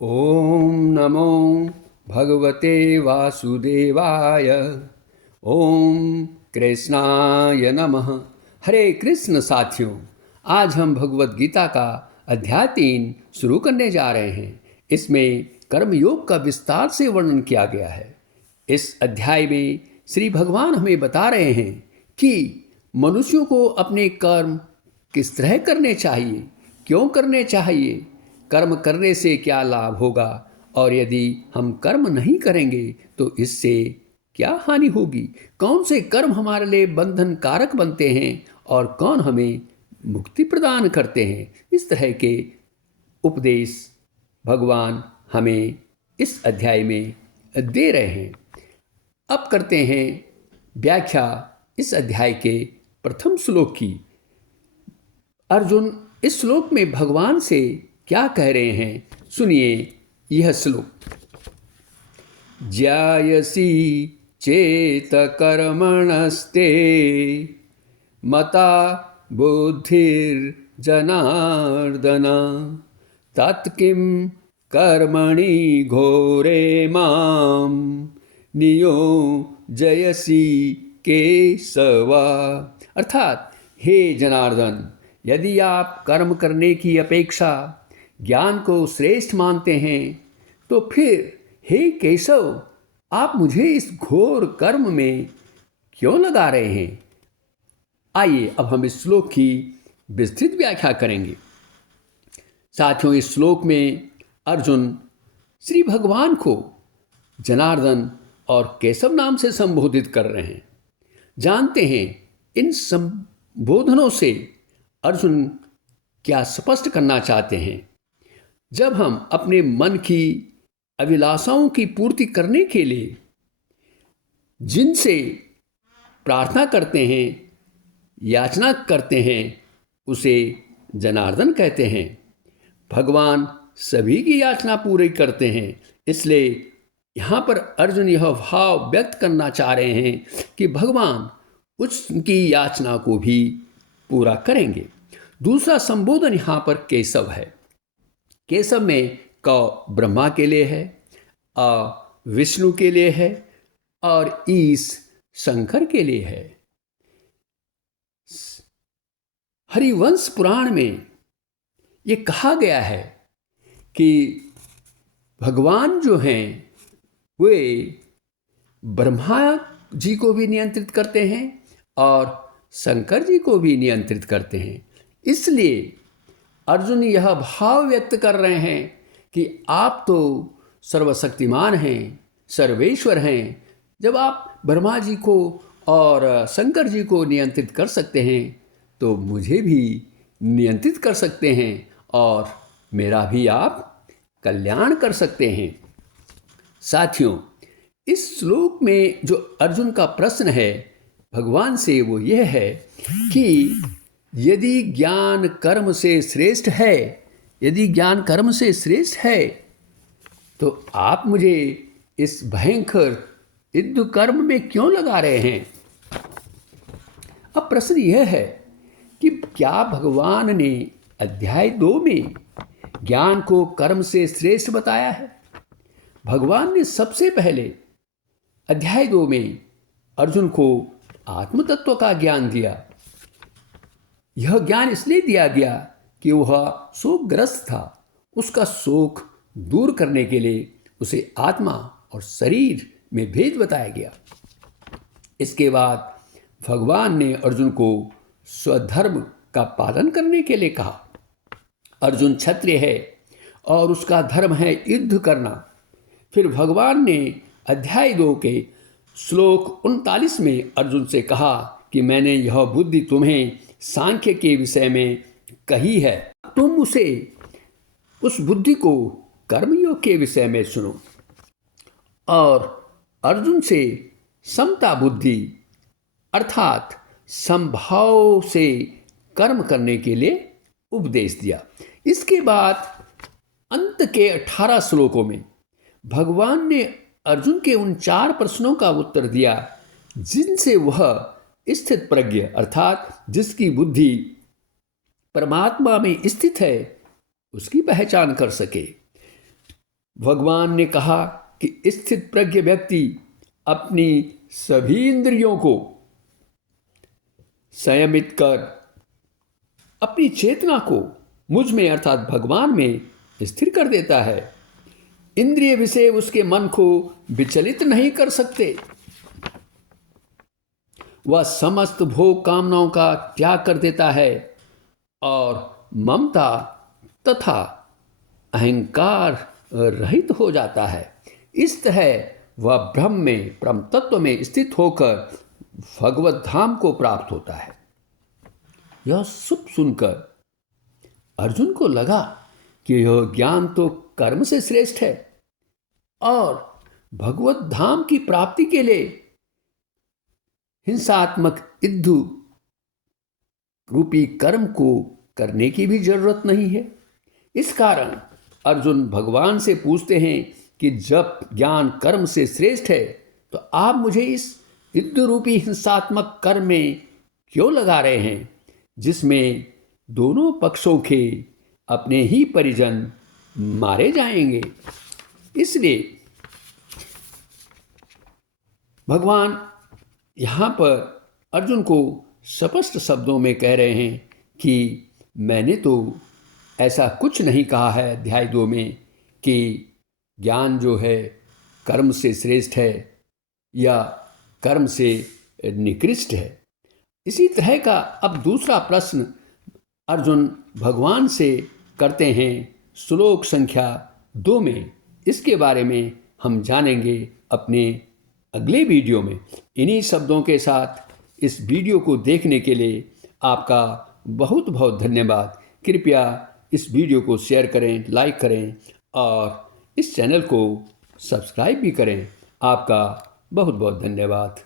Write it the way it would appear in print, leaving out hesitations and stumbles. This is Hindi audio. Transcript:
ओम नमो भगवते वासुदेवाय। ओम कृष्णाय नमः। हरे कृष्ण साथियों, आज हम भगवत गीता का अध्याय 3 शुरू करने जा रहे हैं। इसमें कर्मयोग का विस्तार से वर्णन किया गया है। इस अध्याय में श्री भगवान हमें बता रहे हैं कि मनुष्यों को अपने कर्म किस तरह करने चाहिए, क्यों करने चाहिए, कर्म करने से क्या लाभ होगा और यदि हम कर्म नहीं करेंगे तो इससे क्या हानि होगी, कौन से कर्म हमारे लिए बंधन कारक बनते हैं और कौन हमें मुक्ति प्रदान करते हैं। इस तरह के उपदेश भगवान हमें इस अध्याय में दे रहे हैं। अब करते हैं व्याख्या इस अध्याय के प्रथम श्लोक की। अर्जुन इस श्लोक में भगवान से क्या कह रहे हैं, सुनिए यह श्लोक। ज्यायसी चेत कर्मणस्ते मता बुद्धिर्जनार्दन तत्किं कर्मणि घोरे मां नियोजयसि केशवा। अर्थात हे जनार्दन, यदि आप कर्म करने की अपेक्षा ज्ञान को श्रेष्ठ मानते हैं तो फिर हे केशव, आप मुझे इस घोर कर्म में क्यों लगा रहे हैं। आइए अब हम इस श्लोक की विस्तृत व्याख्या करेंगे। साथियों, इस श्लोक में अर्जुन श्री भगवान को जनार्दन और केशव नाम से संबोधित कर रहे हैं। जानते हैं इन संबोधनों से अर्जुन क्या स्पष्ट करना चाहते हैं। जब हम अपने मन की अभिलाषाओं की पूर्ति करने के लिए जिनसे प्रार्थना करते हैं, याचना करते हैं, उसे जनार्दन कहते हैं। भगवान सभी की याचना पूरी करते हैं। इसलिए यहाँ पर अर्जुन यह भाव व्यक्त करना चाह रहे हैं कि भगवान उसकी याचना को भी पूरा करेंगे। दूसरा संबोधन यहाँ पर केशव है। केशव में क ब्रह्मा के लिए है, अ विष्णु के लिए है और ईश शंकर के लिए है। हरिवंश पुराण में ये कहा गया है कि भगवान जो हैं वे ब्रह्मा जी को भी नियंत्रित करते हैं और शंकर जी को भी नियंत्रित करते हैं। इसलिए अर्जुन यह भाव व्यक्त कर रहे हैं कि आप तो सर्वशक्तिमान हैं, सर्वेश्वर हैं। जब आप ब्रह्मा जी को और शंकर जी को नियंत्रित कर सकते हैं तो मुझे भी नियंत्रित कर सकते हैं और मेरा भी आप कल्याण कर सकते हैं। साथियों, इस श्लोक में जो अर्जुन का प्रश्न है भगवान से वो यह है कि यदि ज्ञान कर्म से श्रेष्ठ है, यदि ज्ञान कर्म से श्रेष्ठ है तो आप मुझे इस भयंकर युद्ध कर्म में क्यों लगा रहे हैं। अब प्रश्न यह है कि क्या भगवान ने अध्याय 2 में ज्ञान को कर्म से श्रेष्ठ बताया है। भगवान ने सबसे पहले अध्याय 2 में अर्जुन को आत्म तत्व का ज्ञान दिया। यह ज्ञान इसलिए दिया गया कि वह शोकग्रस्त था। उसका शोक दूर करने के लिए उसे आत्मा और शरीर में भेद बताया गया। इसके बाद भगवान ने अर्जुन को स्वधर्म का पालन करने के लिए कहा। अर्जुन क्षत्रिय है और उसका धर्म है युद्ध करना। फिर भगवान ने अध्याय 2 के श्लोक 39 में अर्जुन से कहा कि मैंने यह बुद्धि तुम्हें सांख्य के विषय में कही है, तुम उस बुद्धि को कर्मयोग के विषय में सुनो। और अर्जुन से समता बुद्धि अर्थात समभाव से कर्म करने के लिए उपदेश दिया। इसके बाद अंत के 18 श्लोकों में भगवान ने अर्जुन के उन 4 प्रश्नों का उत्तर दिया जिनसे वह स्थित प्रज्ञ अर्थात जिसकी बुद्धि परमात्मा में स्थित है उसकी पहचान कर सके। भगवान ने कहा कि स्थित प्रज्ञ व्यक्ति अपनी सभी इंद्रियों को संयमित कर अपनी चेतना को मुझ में अर्थात भगवान में स्थिर कर देता है। इंद्रिय विषय उसके मन को विचलित नहीं कर सकते। वह समस्त भोग कामनाओं का त्याग कर देता है और ममता तथा अहंकार रहित हो जाता है। इस तरह वह ब्रह्म में परम तत्व में स्थित होकर भगवत धाम को प्राप्त होता है। यह सब सुनकर अर्जुन को लगा कि यह ज्ञान तो कर्म से श्रेष्ठ है और भगवत धाम की प्राप्ति के लिए हिंसात्मक युद्ध रूपी कर्म को करने की भी जरूरत नहीं है। इस कारण अर्जुन भगवान से पूछते हैं कि जब ज्ञान कर्म से श्रेष्ठ है तो आप मुझे इस युद्ध रूपी हिंसात्मक कर्म में क्यों लगा रहे हैं, जिसमें दोनों पक्षों के अपने ही परिजन मारे जाएंगे। इसलिए भगवान यहाँ पर अर्जुन को स्पष्ट शब्दों में कह रहे हैं कि मैंने तो ऐसा कुछ नहीं कहा है अध्याय 2 में कि ज्ञान जो है कर्म से श्रेष्ठ है या कर्म से निकृष्ट है। इसी तरह का अब दूसरा प्रश्न अर्जुन भगवान से करते हैं श्लोक संख्या 2 में। इसके बारे में हम जानेंगे अपने अगले वीडियो में। इन्हीं शब्दों के साथ इस वीडियो को देखने के लिए आपका बहुत बहुत धन्यवाद। कृपया इस वीडियो को शेयर करें, लाइक करें और इस चैनल को सब्सक्राइब भी करें। आपका बहुत बहुत धन्यवाद।